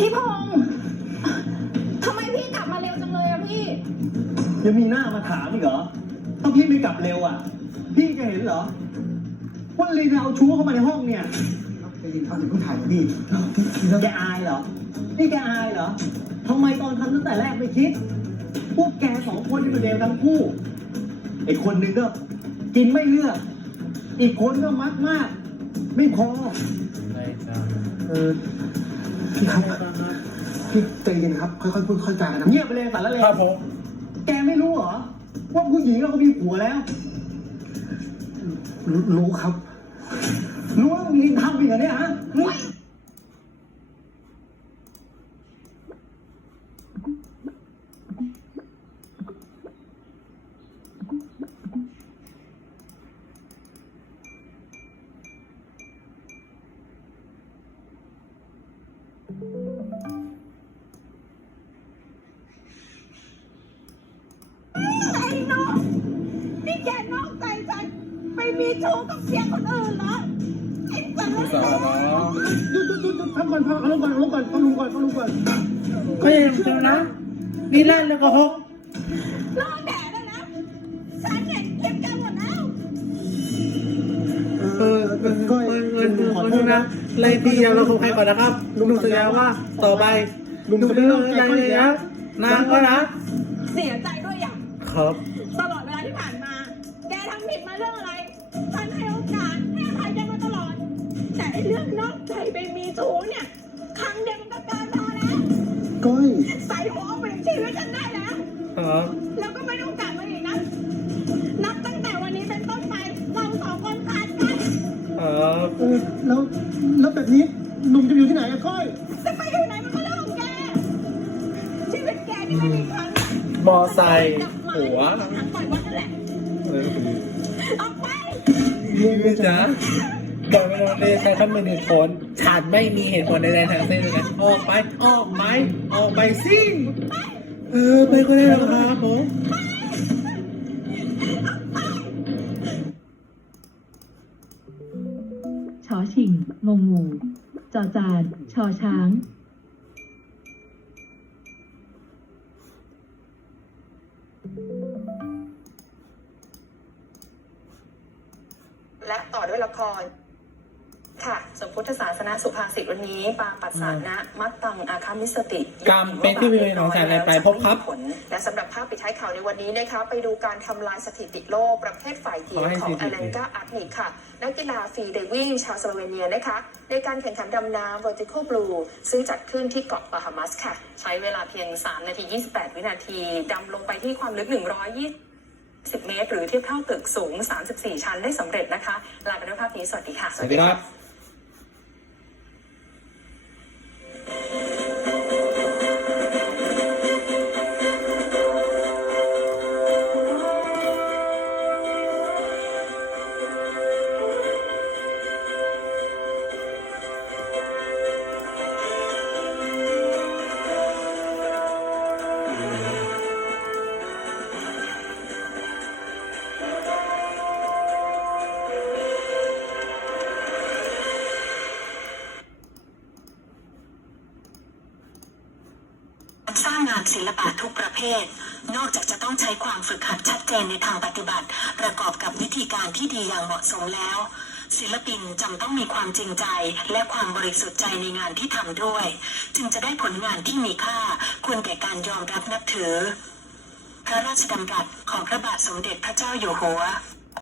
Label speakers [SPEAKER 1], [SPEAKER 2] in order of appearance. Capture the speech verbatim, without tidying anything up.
[SPEAKER 1] พี่พงษ์ทำไมพี่กลับมาเร็วจังเลยอะพี่
[SPEAKER 2] ยังมีหน้ามาถามอีกเหรอถ้าพี่ไม่กลับเร็วอ่ะพี่จะเห็นเหรอว่าลีนเอาชู้เข้ามาในห้องเนี่ย
[SPEAKER 3] ไปยินเขาถึงผู้ถ่ายพี่
[SPEAKER 2] แกอายเหรอนี่แกอายเหรอทำไมตอนทำตั้งแต่แรกไม่คิดพวกแกสองคนที่เป็นเลวทั้งคู่ไอ้คนหนึ่งก็กินไม่เลือกอีกคนก็มักมากไม่พอ
[SPEAKER 3] เออพี่ครับพี่ใจเย็นครับค่อยๆพูดค่อยๆจากันนะ
[SPEAKER 2] เงียบไปเลยสารเลว
[SPEAKER 4] ครับผม
[SPEAKER 2] แกไม่รู้เหรอว่าผู้หญิงเขามีผัวแล้ว
[SPEAKER 3] รู้ครับ
[SPEAKER 2] รู้ว่าลินทำอีกเหรอเนี่ยฮะ
[SPEAKER 1] ไอ้น้องนี่แกนอกใจฉันไปมีชู้กับเพียงคนอื่นเหรอไอ้สารเลว
[SPEAKER 3] หยุดหยุดหยุดหยุดทำก่อนทำก่อนลงก่อนลงก่อนลงก่อนลงก่อน
[SPEAKER 4] ก็ยังเจอนะนี่เล่นแล้วก็ฮก
[SPEAKER 1] รอแดดแล้วนะฉันเห็นคลิปกันหมดแล้ว
[SPEAKER 4] เออเออเออเออขอโทษนะไล่พี่ยาเราคงใครก่อนนะครับลุงสัญญาว่าต่อไปลุงจะไม่เลิกใจเลยนะนางก็นะ
[SPEAKER 1] เสียใจด้วยอย่าง
[SPEAKER 4] ครับ
[SPEAKER 1] ตลอดเวลาที่ผ่านมา แกทำผิดมาเรื่องอะไร ฉันให้โอกาสให้อภัยแกมาตลอด แต่ไอ้เรื่องนอกใจไปมีชู้เนี่ย ครั้งเดียวมันก็เกินพอแล้ว
[SPEAKER 3] ก้อย
[SPEAKER 1] ใส่หัวเอาไปจากชีวิตฉันได้แล้ว
[SPEAKER 4] ครับ
[SPEAKER 1] แล้วก็ไม่ต้องกลับมาอีกนะ นับตั้งแต่วันนี้เป็นต้นไป เราสองคนขาดกัน
[SPEAKER 4] ครับ
[SPEAKER 3] เออแล้วแล้วแบบนี้หนุ่มจะอยู่ที่ไหนอะก้อย
[SPEAKER 1] จะไปอยู่ไหนมันก็เรื่องของแก ชีวิตแกที่ไม่มีครั้ง
[SPEAKER 4] มอไซค์หัว
[SPEAKER 1] ทางปล่อยวัดนั่นแหละ
[SPEAKER 4] อะไรก็ดี
[SPEAKER 1] ออกไป
[SPEAKER 4] ยืนนะบอกไม่ต้องเลยใช้คำเป็นเหตุผลฉันไม่มีเหตุผลใดๆทั้งสิ้นเลยนะออกไปออกไหมออกไปสิเออไปก็ได้แล้วครับผม
[SPEAKER 5] ชอชิงงงงูจอจานชอช้าง
[SPEAKER 6] และต่อด้วยละครค่ะสมพุทธศาสนาสุภาษิตวันนี้ปาปัสสานะมัตตังอาคามิสติ
[SPEAKER 4] กรรมเป็นที่มีของแสนในปลายภพครับ
[SPEAKER 6] และสำหรับภาพปิดท้ายข่าวในวันนี้นะคะไปดูการทำลายสถิติโลกประเภทฝ่ายหญิงของอเลนกาอาร์ทนิกค่ะนักกีฬาฟรีไดวิ่งชาวสโลเวเนียนะคะในการแข่งขันดำน้ำ Vertical Blue ซึ่งจัดขึ้นที่เกาะบาฮามัสค่ะใช้เวลาเพียงสามนาทียี่สิบแปดวินาทีดำลงไปที่ความลึกหนึ่งร้อยยี่สิบเมตรหรือเทียบเท่าตึกสูงสามสิบสี่ชั้นได้สำเร็จนะคะลาไปด้วยภาพนี้สวัสดีค่ะ
[SPEAKER 4] สวัสดีครับ
[SPEAKER 7] สร้างงานศิลปะทุกประเภทนอกจากจะต้องใช้ความฝึกหัดชัดเจนในทางปฏิบัติประกอบกับวิธีการที่ดีอย่างเหมาะสมแล้วศิลปินจำต้องมีความจริงใจและความบริสุทธิ์ใจในงานที่ทำด้วยจึงจะได้ผลงานที่มีค่าควรแก่การยอมรับนับถือพระราชดำรัสของพระบาทสมเด็จพระเจ้าอยู่หัว